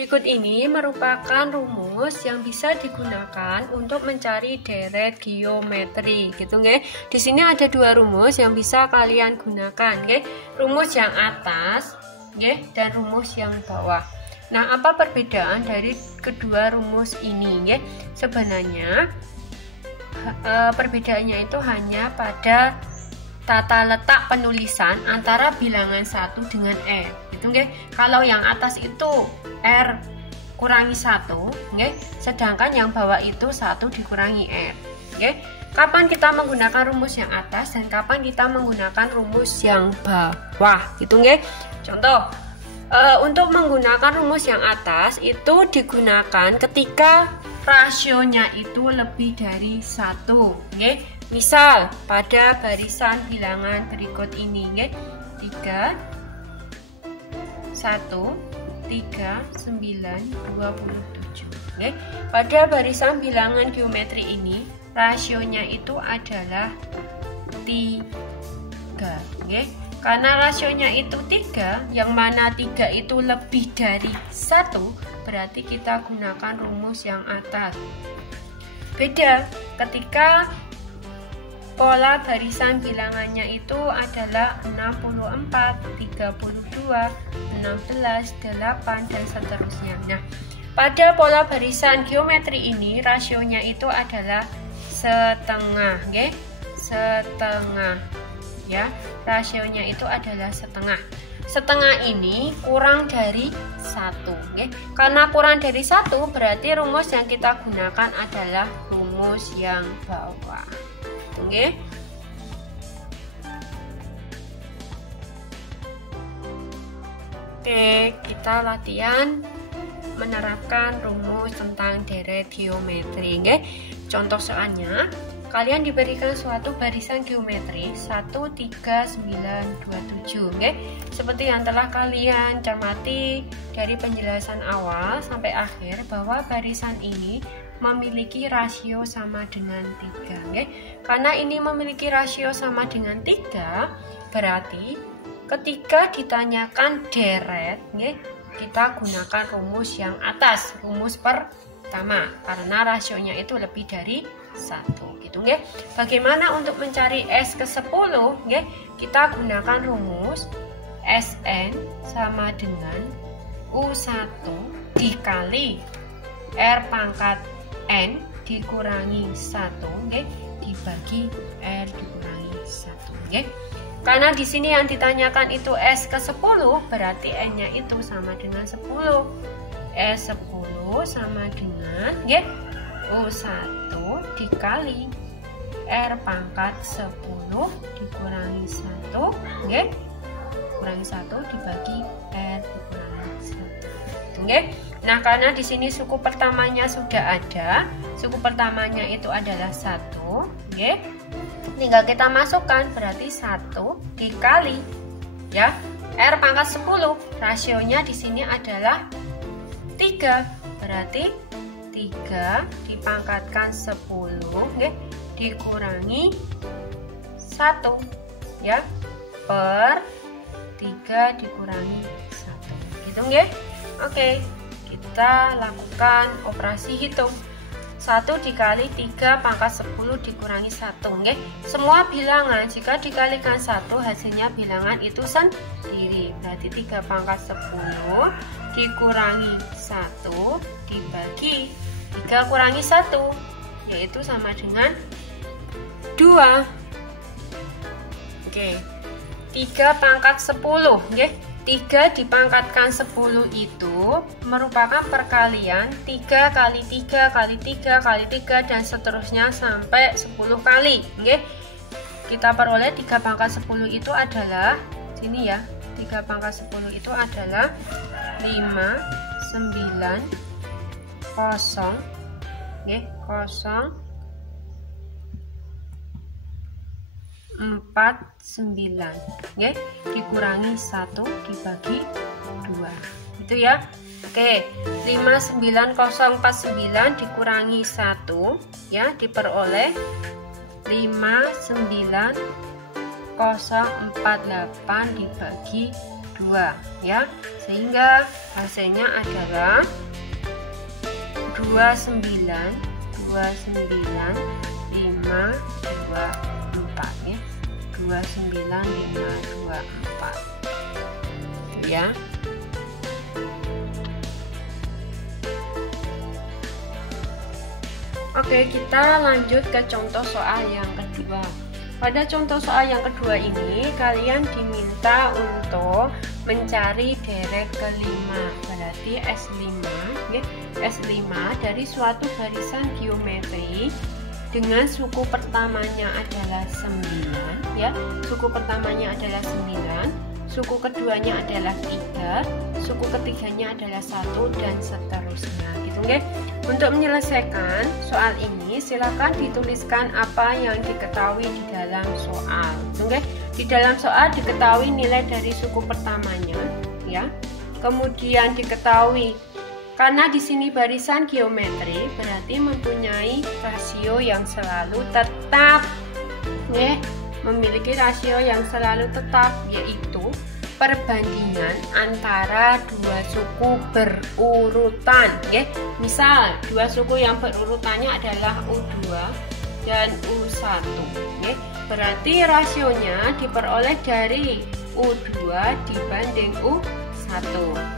Berikut ini merupakan rumus yang bisa digunakan untuk mencari deret geometri, gitu nggih. Di sini ada dua rumus yang bisa kalian gunakan, nggih. Rumus yang atas, nggih, dan rumus yang bawah. Nah, apa perbedaan dari kedua rumus ini, nggih? Sebenarnya perbedaannya itu hanya pada tata letak penulisan antara bilangan 1 dengan R, gitu nggih. Kalau yang atas itu R kurangi 1, nggih, sedangkan yang bawah itu 1 dikurangi R, nggih. Kapan kita menggunakan rumus yang atas dan kapan kita menggunakan rumus yang bawah, gitu nggih. Contoh, untuk menggunakan rumus yang atas itu digunakan ketika rasionya itu lebih dari 1, nggih. Misal pada barisan bilangan berikut ini, nggih. 3 1 3, 9, 27. Oke. Pada barisan bilangan geometri ini, rasionya itu adalah 3. Oke. Karena rasionya itu 3, yang mana 3 itu lebih dari 1, berarti kita gunakan rumus yang atas. Beda ketika pola barisan bilangannya itu adalah 64, 32, 16, 8, dan seterusnya. Nah, pada pola barisan geometri ini rasionya itu adalah setengah, okay? Setengah, ya. Rasionya itu adalah setengah. Setengah ini kurang dari 1, okay? Karena kurang dari 1 berarti rumus yang kita gunakan adalah rumus yang bawah. Oke. Oke, kita latihan menerapkan rumus tentang deret geometri, nggih. Contoh soalnya, kalian diberikan suatu barisan geometri 1, 3, 9, 27, nggih. Seperti yang telah kalian cermati dari penjelasan awal sampai akhir bahwa barisan ini memiliki rasio sama dengan 3, okay? Karena ini memiliki rasio sama dengan 3, berarti ketika ditanyakan deret, okay, kita gunakan rumus yang atas, rumus pertama, karena rasionya itu lebih dari 1, gitu, okay? Bagaimana untuk mencari S ke 10, okay? Kita gunakan rumus Sn sama dengan U1 dikali R pangkat N dikurangi 1, okay, dibagi R dikurangi 1, okay. Karena di sini yang ditanyakan itu S ke 10, berarti N-nya itu sama dengan 10. S10 sama dengan, okay, U1 dikali R pangkat 10 dikurangi 1, okay, kurangi 1 dibagi R dikurangi 1, okay. Nah, karena di sini suku pertamanya sudah ada, suku pertamanya itu adalah 1, okay. Tinggal kita masukkan, berarti 1 dikali, ya, R pangkat 10, rasionya di sini adalah 3, berarti 3 dipangkatkan 10, okay, dikurangi 1, ya, per 3 dikurangi 1, gitu, okay. Oke. Kita lakukan operasi hitung. 1 dikali 3 pangkat 10 dikurangi 1, okay? Semua bilangan jika dikalikan 1 hasilnya bilangan itu sendiri. Berarti 3 pangkat 10 dikurangi 1 dibagi 3 kurangi 1, yaitu sama dengan 2. Oke. 3 pangkat 10, okay? 3 dipangkatkan 10 itu merupakan perkalian 3 kali 3 kali 3 kali 3 dan seterusnya sampai 10 kali, okay? Kita peroleh 3 pangkat 10 itu adalah sini, ya. 3 pangkat 10 itu adalah 5, 9, 0, okay? 0, 4, 9, okay? Dikurangi 1 dibagi 2, itu, ya. Oke, 5, 9, 0, 4, 9 dikurangi 1, ya, diperoleh 5, 9, 0, 4, 8 dibagi 2 ya, sehingga hasilnya adalah 29 5 2 4 ya, 29 5 2 4 ya. Oke, kita lanjut ke contoh soal yang kedua. Pada contoh soal yang kedua ini, kalian diminta untuk mencari deret kelima, berarti S5 ya, S5 dari suatu barisan geometri dengan suku pertamanya adalah 9 ya, suku pertamanya adalah 9, suku keduanya adalah 3, suku ketiganya adalah 1, dan seterusnya gitu ya. Untuk menyelesaikan soal ini, silakan dituliskan apa yang diketahui di dalam soal. Oke, di dalam soal diketahui nilai dari suku pertamanya, ya. Kemudian diketahui karena di sini barisan geometri berarti mempunyai rasio yang selalu tetap, ya. Memiliki rasio yang selalu tetap, yaitu perbandingan antara dua suku berurutan ya. Misal dua suku yang berurutannya adalah U2 dan U1 ya. Berarti rasionya diperoleh dari U2 dibanding U1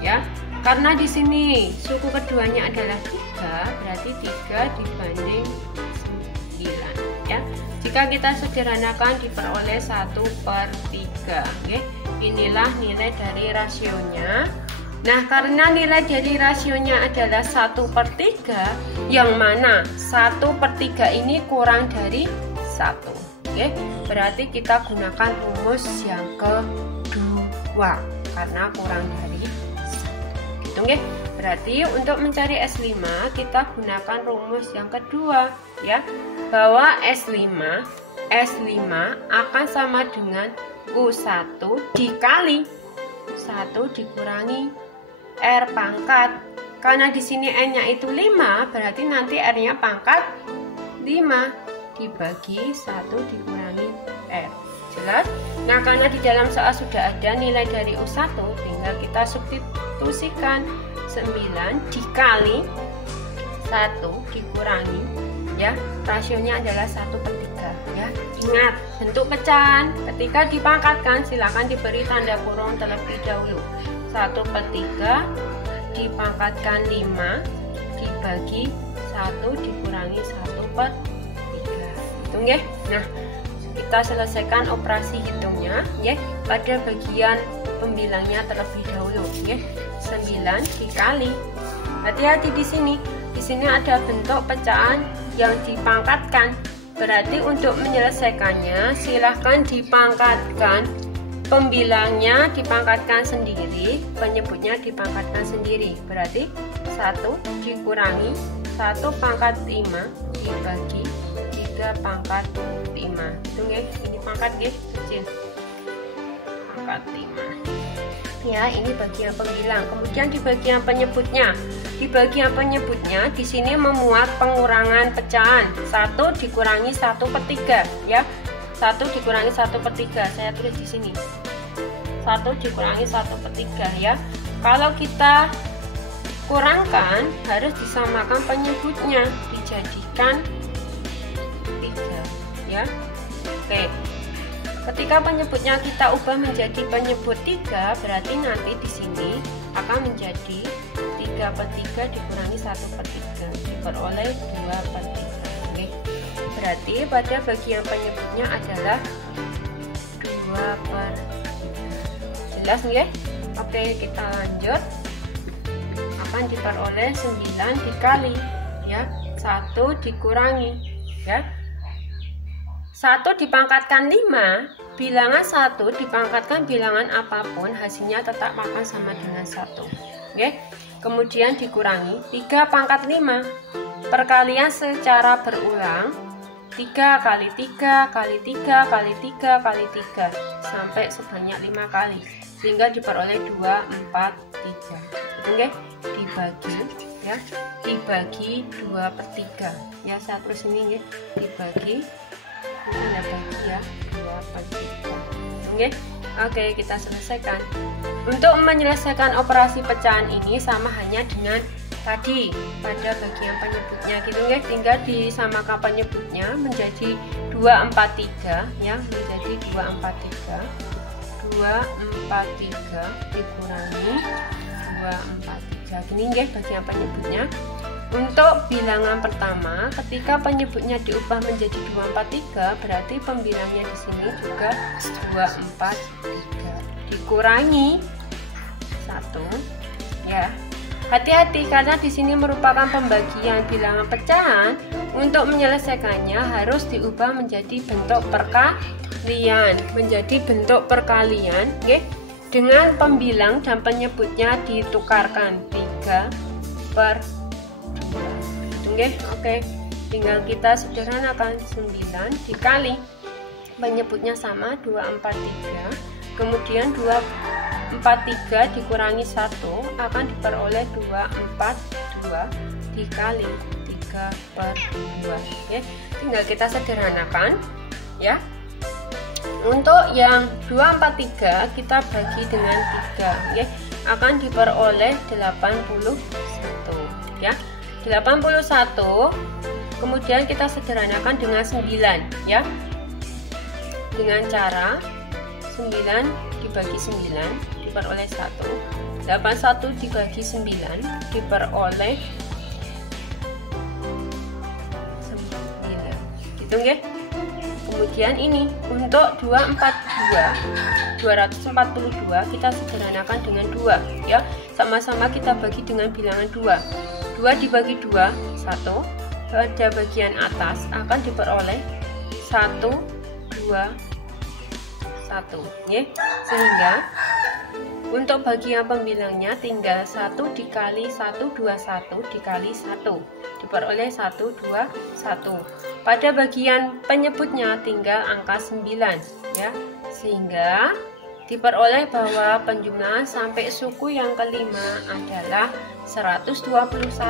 ya. Karena di sini suku keduanya adalah 3, berarti 3 dibanding 9 ya. Jika kita sederhanakan diperoleh 1/3 ya. Inilah nilai dari rasionya. Nah, karena nilai dari rasionya adalah 1/3, yang mana 1/3 ini kurang dari 1 ya. Berarti kita gunakan rumus yang kedua karena kurang dari 1 gitu ya. Berarti untuk mencari S5 kita gunakan rumus yang kedua ya, bahwa S5 akan sama dengan U1 dikali 1 dikurangi R pangkat. Karena di sini N-nya itu 5, berarti nanti R-nya pangkat 5 dibagi 1 dikurangi R. Jelas? Nah, karena di dalam soal sudah ada nilai dari U1, tinggal kita substitusikan 9 dikali 1 dikurangi ya, rasionya adalah 1/3 ya. Ingat, bentuk pecahan ketika dipangkatkan silakan diberi tanda kurung terlebih dahulu. 1/3 dipangkatkan 5 dibagi 1 dikurangi 1/3. Hitung ya. Nah, kita selesaikan operasi hitungnya ya pada bagian pembilangnya terlebih dahulu ya. 9 dikali, hati-hati di sini. Di sini ada bentuk pecahan yang dipangkatkan. Berarti untuk menyelesaikannya silahkan dipangkatkan, pembilangnya dipangkatkan sendiri, penyebutnya dipangkatkan sendiri. Berarti 1 dikurangi 1/5 dibagi 3/5. Hitung ya, ini pangkat ya, kecil pangkat 5 ya. Ini bagian pembilang. Kemudian di bagian penyebutnya, di sini memuat pengurangan pecahan. 1 dikurangi 1/3 ya. 1 dikurangi 1/3. Saya tulis di sini. 1 dikurangi 1/3 ya. Kalau kita kurangkan harus disamakan penyebutnya, dijadikan 3 ya. Oke. Ketika penyebutnya kita ubah menjadi penyebut 3, berarti nanti di sini akan menjadi 3/3 dikurangi 1/3 diperoleh 2/3. Oke. Berarti pada bagian penyebutnya adalah 2/3. Jelas ya? Oke, kita lanjut. Akan diperoleh 9 dikali ya, 1 dikurangi ya. 1 dipangkatkan 5, bilangan 1 dipangkatkan bilangan apapun, hasilnya tetap akan sama dengan 1. Oke. Kemudian dikurangi 3/5. Perkalian secara berulang 3 kali 3 kali 3 kali 3 kali 3 sampai sebanyak 5 kali, sehingga diperoleh 2/3. Oke, dibagi ya, dibagi 2/3 ya. Saya tulis ini ya, dibagi, ini ada bagi ya, 2/3. Oke. Oke, kita selesaikan. Untuk menyelesaikan operasi pecahan ini sama hanya dengan tadi pada bagian penyebutnya gitu ya, tinggal disamakan penyebutnya menjadi 243 ya, menjadi 243 dikurangi 243 gini ya bagian penyebutnya. Untuk bilangan pertama, ketika penyebutnya diubah menjadi 243, berarti pembilangnya di sini juga 243 dikurangi 1 ya. Hati-hati karena di sini merupakan pembagian bilangan pecahan. Untuk menyelesaikannya harus diubah menjadi bentuk perkalian, okay? Dengan pembilang dan penyebutnya ditukarkan 3/2. Oke, tinggal kita sederhanakan 9 dikali penyebutnya sama 243, kemudian 243 dikurangi 1 akan diperoleh 242 dikali 3/2. Oke, tinggal kita sederhanakan ya. Untuk yang 243 kita bagi dengan 3 ya, akan diperoleh 81 ya. 81 kemudian kita sederhanakan dengan 9 ya, dengan cara 9 dibagi 9 diperoleh 1, 81 dibagi 9 diperoleh 9 gitu ya. Kemudian ini untuk 242 kita sederhanakan dengan 2 ya, sama-sama kita bagi dengan bilangan 2 dibagi 2 1, pada bagian atas akan diperoleh 1 2 1 ya. Sehingga untuk bagian pembilangnya tinggal 1 dikali 121 dikali 1 diperoleh 121. Pada bagian penyebutnya tinggal angka 9 ya, sehingga diperoleh bahwa penjumlahan sampai suku yang kelima adalah 121/9.